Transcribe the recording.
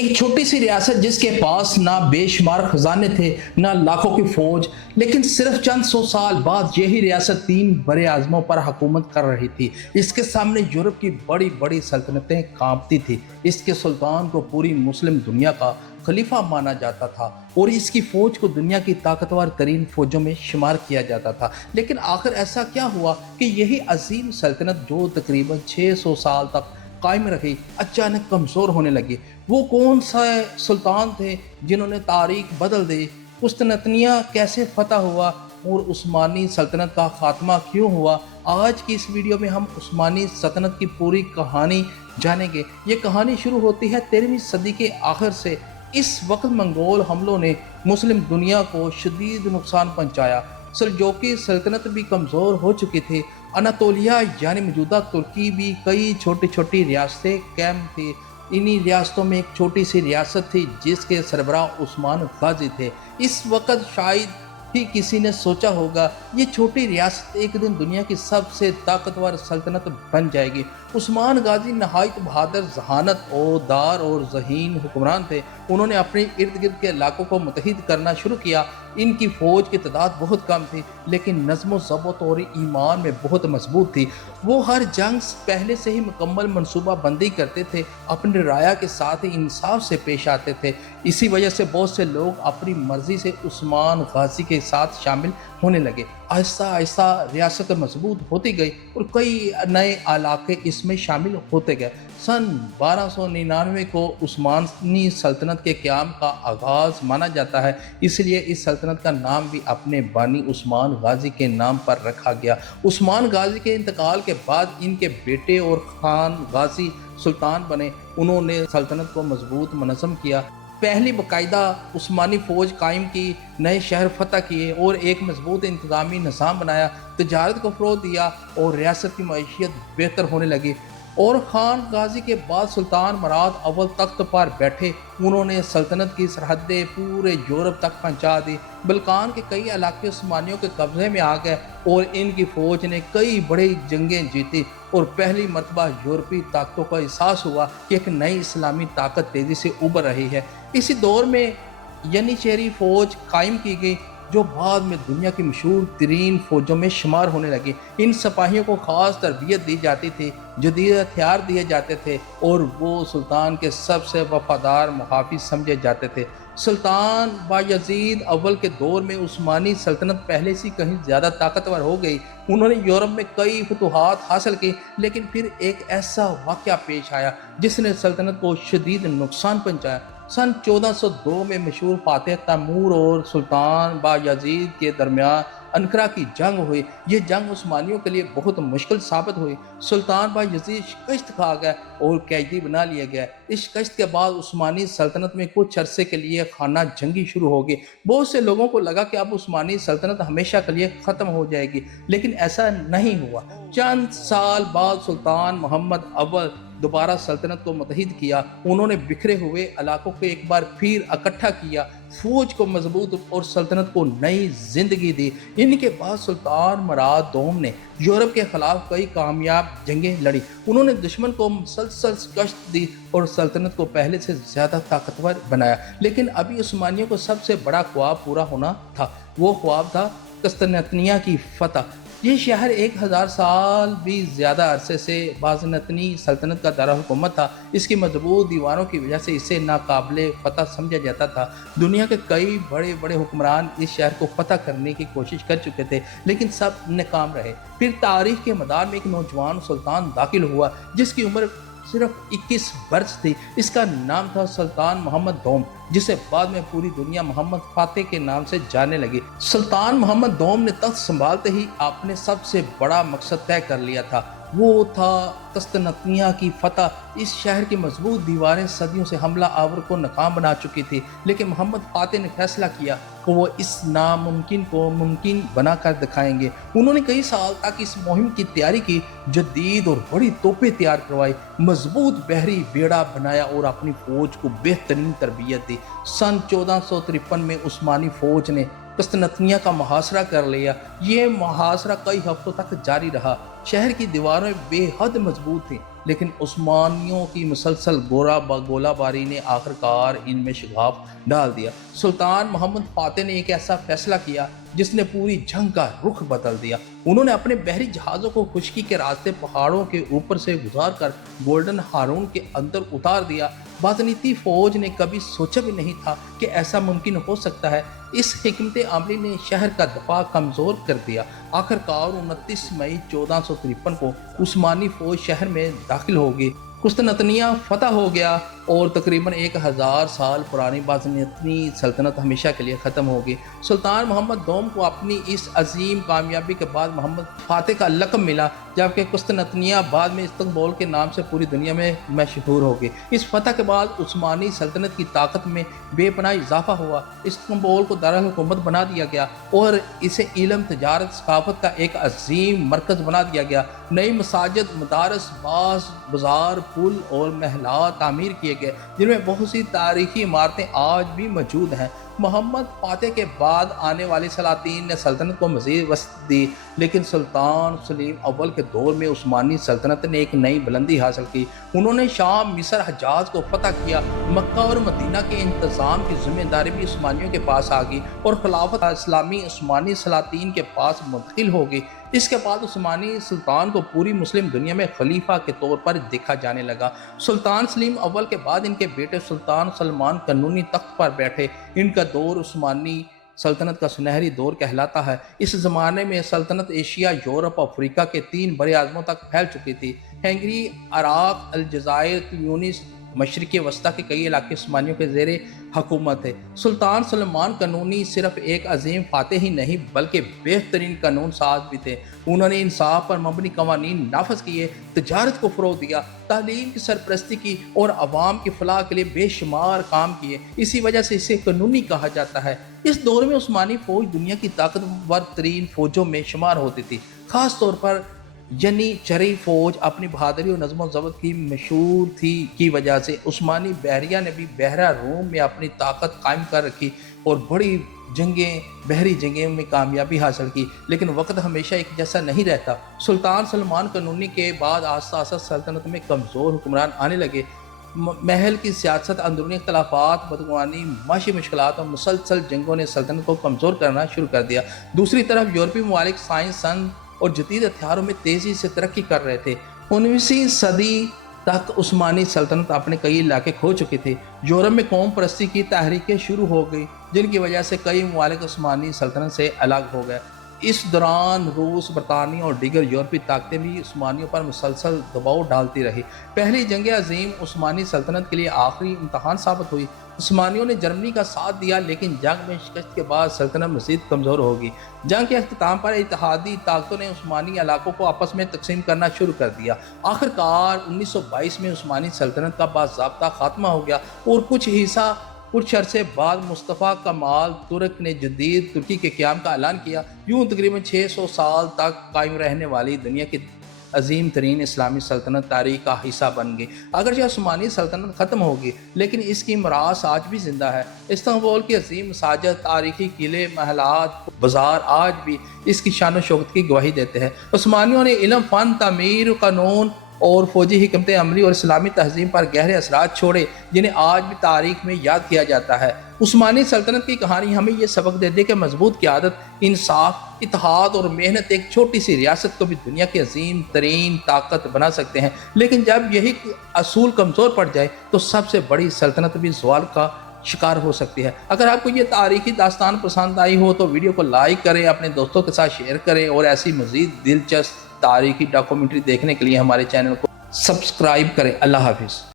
ایک چھوٹی سی ریاست جس کے پاس نہ بے شمار خزانے تھے نہ لاکھوں کی فوج، لیکن صرف چند سو سال بعد یہی ریاست 3 بڑے اعظموں پر حکومت کر رہی تھی۔ اس کے سامنے یورپ کی بڑی بڑی سلطنتیں کانپتی تھی۔ اس کے سلطان کو پوری مسلم دنیا کا خلیفہ مانا جاتا تھا اور اس کی فوج کو دنیا کی طاقتور ترین فوجوں میں شمار کیا جاتا تھا۔ لیکن آخر ایسا کیا ہوا کہ یہی عظیم سلطنت جو تقریباً 600 سال تک قائم رہی، اچانک کمزور ہونے لگی؟ وہ کون سا سلطان تھے جنہوں نے تاریخ بدل دی؟ قسطنطنیہ کیسے فتح ہوا اور عثمانی سلطنت کا خاتمہ کیوں ہوا؟ آج کی اس ویڈیو میں ہم عثمانی سلطنت کی پوری کہانی جانیں گے۔ یہ کہانی شروع ہوتی ہے 13ویں صدی کے آخر سے۔ اس وقت منگول حملوں نے مسلم دنیا کو شدید نقصان پہنچایا۔ سلجوقی سلطنت بھی کمزور ہو چکی تھی۔ اناطولیہ یعنی موجودہ ترکی بھی کئی چھوٹی چھوٹی ریاستیں قائم تھیں۔ انہی ریاستوں میں ایک چھوٹی سی ریاست تھی جس کے سربراہ عثمان غازی تھے۔ اس وقت شاید ہی کسی نے سوچا ہوگا یہ چھوٹی ریاست ایک دن دنیا کی سب سے طاقتور سلطنت بن جائے گی۔ عثمان غازی نہایت بہادر، ذہانت دار اور ذہین حکمران تھے۔ انہوں نے اپنے ارد گرد کے علاقوں کو متحد کرنا شروع کیا۔ ان کی فوج کی تعداد بہت کم تھی لیکن نظم و ضبط اور ایمان میں بہت مضبوط تھی۔ وہ ہر جنگ پہلے سے ہی مکمل منصوبہ بندی کرتے تھے، اپنی رعایا کے ساتھ انصاف سے پیش آتے تھے۔ اسی وجہ سے بہت سے لوگ اپنی مرضی سے عثمان غازی کے ساتھ شامل ہونے لگے۔ آہستہ آہستہ ریاست مضبوط ہوتی گئی اور کئی نئے علاقے اس میں شامل ہوتے گئے۔ سن 1299 کو عثمانی سلطنت کے قیام کا آغاز مانا جاتا ہے، اس لیے اس سلطنت کا نام بھی اپنے بانی عثمان غازی کے نام پر رکھا گیا۔ عثمان غازی کے انتقال کے بعد ان کے بیٹے اور خان غازی سلطان بنے۔ انہوں نے سلطنت کو مضبوط منظم کیا، پہلی باقاعدہ عثمانی فوج قائم کی، نئے شہر فتح کیے اور ایک مضبوط انتظامی نظام بنایا، تجارت کو فروغ دیا اور ریاست کی معیشت بہتر ہونے لگی۔ اور خان غازی کے بعد سلطان مراد اول تخت پر بیٹھے۔ انہوں نے سلطنت کی سرحدیں پورے یورپ تک پہنچا دی۔ بلقان کے کئی علاقے عثمانیوں کے قبضے میں آ گئے اور ان کی فوج نے کئی بڑی جنگیں جیتی اور پہلی مرتبہ یورپی طاقتوں کا احساس ہوا کہ ایک نئی اسلامی طاقت تیزی سے ابھر رہی ہے۔ اسی دور میں ینیچری فوج قائم کی گئی جو بعد میں دنیا کی مشہور ترین فوجوں میں شمار ہونے لگی۔ ان سپاہیوں کو خاص تربیت دی جاتی تھی، جدید ہتھیار دیے جاتے تھے اور وہ سلطان کے سب سے وفادار محافظ سمجھے جاتے تھے۔ سلطان بایزید اول کے دور میں عثمانی سلطنت پہلے سے کہیں زیادہ طاقتور ہو گئی۔ انہوں نے یورپ میں کئی فتوحات حاصل کی، لیکن پھر ایک ایسا واقعہ پیش آیا جس نے سلطنت کو شدید نقصان پہنچایا۔ سن 1402 میں مشہور فاتح تیمور اور سلطان بایزید کے درمیان انقرہ کی جنگ ہوئی۔ یہ جنگ عثمانیوں کے لیے بہت مشکل ثابت ہوئی۔ سلطان بایزید شکست کھا گیا اور قیدی بنا لیا گیا۔ اس شکست کے بعد عثمانی سلطنت میں کچھ عرصے کے لیے خانہ جنگی شروع ہو گئی۔ بہت سے لوگوں کو لگا کہ اب عثمانی سلطنت ہمیشہ کے لیے ختم ہو جائے گی، لیکن ایسا نہیں ہوا۔ چند سال بعد سلطان محمد اول دوبارہ سلطنت کو متحد کیا۔ انہوں نے بکھرے ہوئے علاقوں کو ایک بار پھر اکٹھا کیا، فوج کو مضبوط اور سلطنت کو نئی زندگی دی۔ ان کے بعد سلطان مراد دوم نے یورپ کے خلاف کئی کامیاب جنگیں لڑی۔ انہوں نے دشمن کو مسلسل شکست دی اور سلطنت کو پہلے سے زیادہ طاقتور بنایا۔ لیکن ابھی عثمانیوں کو سب سے بڑا خواب پورا ہونا تھا۔ وہ خواب تھا قسطنطنیہ کی فتح۔ یہ شہر 1000 سال بھی زیادہ عرصے سے بازنطینی سلطنت کا دارالحکومت تھا۔ اس کی مضبوط دیواروں کی وجہ سے اسے ناقابل فتح سمجھا جاتا تھا۔ دنیا کے کئی بڑے بڑے حکمران اس شہر کو فتح کرنے کی کوشش کر چکے تھے لیکن سب ناکام رہے۔ پھر تاریخ کے میدان میں ایک نوجوان سلطان داخل ہوا جس کی عمر صرف 21 برس تھی۔ اس کا نام تھا سلطان محمد دوم، جسے بعد میں پوری دنیا محمد فاتح کے نام سے جاننے لگی۔ سلطان محمد دوم نے تخت سنبھالتے ہی آپ نے سب سے بڑا مقصد طے کر لیا تھا، وہ تھا قسطنطنیہ کی فتح۔ اس شہر کی مضبوط دیواریں صدیوں سے حملہ آور کو ناکام بنا چکی تھی، لیکن محمد فاتح نے فیصلہ کیا کہ وہ اس ناممکن کو ممکن بنا کر دکھائیں گے۔ انہوں نے کئی سال تک اس مہم کی تیاری کی، جدید اور بڑی توپیں تیار کروائی، مضبوط بحری بیڑا بنایا اور اپنی فوج کو بہترین تربیت دی۔ سن 1453 میں عثمانی فوج نے قسطنطنیہ کا محاصرہ کر لیا۔ یہ محاصرہ کئی ہفتوں تک جاری رہا۔ شہر کی دیواریں بے حد مضبوط تھیں लेकिन उस्मानियों की मुसलसल गोला बारी ने आखिरकार इनमें शगाफ डाल दिया। सुल्तान मोहम्मद फातेह ने एक ऐसा फैसला किया जिसने पूरी जंग का रुख बदल दिया। उन्होंने अपने बहरी जहाज़ों को खुश्की के रास्ते पहाड़ों के ऊपर से गुजार कर गोल्डन हारून के अंदर उतार दिया। बाज़नीती फ़ौज ने कभी सोचा भी नहीं था कि ऐसा मुमकिन हो सकता है। इस हिकमत अमली ने शहर का दफा कमज़ोर कर दिया। आखिरकार 29 मई 1453 को उस्मानी फ़ौज शहर में दाखिल होगी। कुस्तनतनिया फतह हो गया और तकरीबन 1000 साल पुरानी बाज़नीती सल्तनत हमेशा के लिए ख़त्म होगी। सुल्तान मोहम्मद दोम को अपनी इस अजीम कामयाबी के बाद मोहम्मद फातेह का लक़ब मिला, जबकि कुस्तनतनिया बाद में इस्तंबुल के नाम से पूरी दुनिया में मशहूर होगी। इस फतह के बाद उस्मानी सल्तनत की ताकत में बेपनाह इजाफा हुआ। इस्तंबुल को दारुल हुकूमत बना दिया गया और इसे इल्म, तजारत, सकाफत का एक अजीम मरकज़ बना दिया गया। नई मसाजिद, मदारस, बाज़ार, पुल और महलात तामीर किए गए, जिनमें बहुत सी तारीखी इमारतें आज भी मौजूद हैं। मोहम्मद फातेह के बाद आने वाली सलातीन ने सल्तनत को मज़ीद वसअत दी, लेकिन सुल्तान सलीम अव्वल के दौर में उस्मानी सल्तनत ने एक नई बुलंदी हासिल की। उन्होंने शाम, मिस्र, हजाज को फतह किया। मक्का और मदीना के इंतज़ाम की जिम्मेदारी भी उस्मानियों के पास आ गई और खिलाफत इस्लामी उस्मानी सलातीन के पास मुंतकिल हो गई। इसके बाद उस्मानी सुल्तान को पूरी मुस्लिम दुनिया में खलीफा के तौर पर देखा जाने लगा। सुल्तान सलीम अव्वल के बाद इनके बेटे सुल्तान सलमान कन्नूनी तख्त पर बैठे। इनका दौर उस्मानी सल्तनत का सुनहरी दौर कहलाता है। इस ज़माने में सल्तनत एशिया, यूरोप, अफ्रीका के 3 बड़े आज़मों तक फैल चुकी थी। हंगरी, इराक, अलजायर, ट्यूनिस, मशरिक़ वस्ता के कई इलाके उस्मानियों के ज़ेरे हुकूमत है। सुल्तान सलमान कनूनी सिर्फ एक अजीम फातेह ही नहीं बल्कि बेहतरीन कानून साज भी थे। उन्होंने इंसाफ पर मबनी कवानीन नाफज किए, तजारत को फ़रोग़ दिया, तालीम की सरपरस्ती की और अवाम की फलाह के लिए बेशुमार काम किए। इसी वजह से इसे कानूनी कहा जाता है। इस दौर में उस्मानी फ़ौज दुनिया की ताकतवर तरीन फ़ौजों में शुमार होती थी। ख़ास तौर पर जनीचरी फ़ौज अपनी बहादुरी और नज़्म ज़ब्त की मशहूर थी की वजह से उस्मानी बहरिया ने भी बहरा रूम में अपनी ताकत कायम कर रखी और बड़ी बहरी जंगें में कामयाबी हासिल की। लेकिन वक्त हमेशा एक जैसा नहीं रहता। सुल्तान सलमान कनूनी के बाद आस्ता आस्ता सल्तनत में कमज़ोर हुक्मरान आने लगे। महल की सियासत, अंदरूनी इख्तलाफात, बदगुमानी, माशी मुश्किलात और मुसलसल जंगों ने सल्तनत को कमज़ोर करना शुरू कर दिया। दूसरी तरफ यूरोपीय ममालिक साइंस, सन और जदीद हथियारों में तेज़ी से तरक्की कर रहे थे। 19वीं सदी तक उस्मानी सल्तनत अपने कई इलाके खो चुके थे। यूरोप में कौम परस्ती की तहरीकें शुरू हो गई, जिनकी वजह से कई ममालिक उस्मानी सल्तनत से अलग हो गए। इस दौरान रूस, बरतानिया और दीगर यूरोपीय ताकतें भी उस्मानियों पर मुसलसल दबाव डालती रही। पहली जंग अजीम उस्मानी सल्तनत के लिए आखिरी इम्तहान साबित हुई। उस्मानियों ने जर्मनी का साथ दिया, लेकिन जंग में शिकस्त के बाद सल्तनत मज़ीद कमज़ोर होगी। जंग के अख्ताम पर इत्तेहादी ताकतों ने उस्मानी इलाकों को आपस में तकसीम करना शुरू कर दिया। आखिरकार 1922 में उस्मानी सल्तनत का बाज़ाब्ता खात्मा हो गया और कुछ अरसे बाद मुस्तफ़ा कमाल तुर्क ने जदीद तुर्की के क़याम का ऐलान किया। यूँ तकरीबन 600 साल तक कायम रहने वाली दुनिया की अजीम तरीन इस्लामी सल्तनत तारीख़ का हिस्सा बन गई। अगरचे उस्मानी सल्तनत ख़त्म होगी, लेकिन इसकी मिरास आज भी ज़िंदा है। इस्तंबुल की अजीम मसाजिद, तारीख़ी किले, महलात, बाज़ार आज भी इसकी शान व शौकत की गवाही देते हैं। उस्मानियों ने इल्म, फ़न, तामीर, कानून और फ़ौजी हिकमत अमली और इस्लामी तहज़ीम पर गहरे असरात छोड़े, जिन्हें आज भी तारीख़ में याद किया जाता है। उस्मानी सल्तनत की कहानी हमें ये सबक देती है कि मजबूत क़यादत, इंसाफ, इत्तेहाद और मेहनत एक छोटी सी रियासत को भी दुनिया की अजीम तरीन ताकत बना सकते हैं। लेकिन जब यही असूल कमज़ोर पड़ जाए तो सबसे बड़ी सल्तनत भी ज़वाल का शिकार हो सकती है। अगर आपको ये तारीख़ी दास्तान पसंद आई हो तो वीडियो को लाइक करें, अपने दोस्तों के साथ शेयर करें और ऐसी मज़ीद दिलचस्प तारीख़ी डॉक्यूमेंट्री देखने के लिए हमारे चैनल को सब्सक्राइब करें। अल्लाह हाफिज़।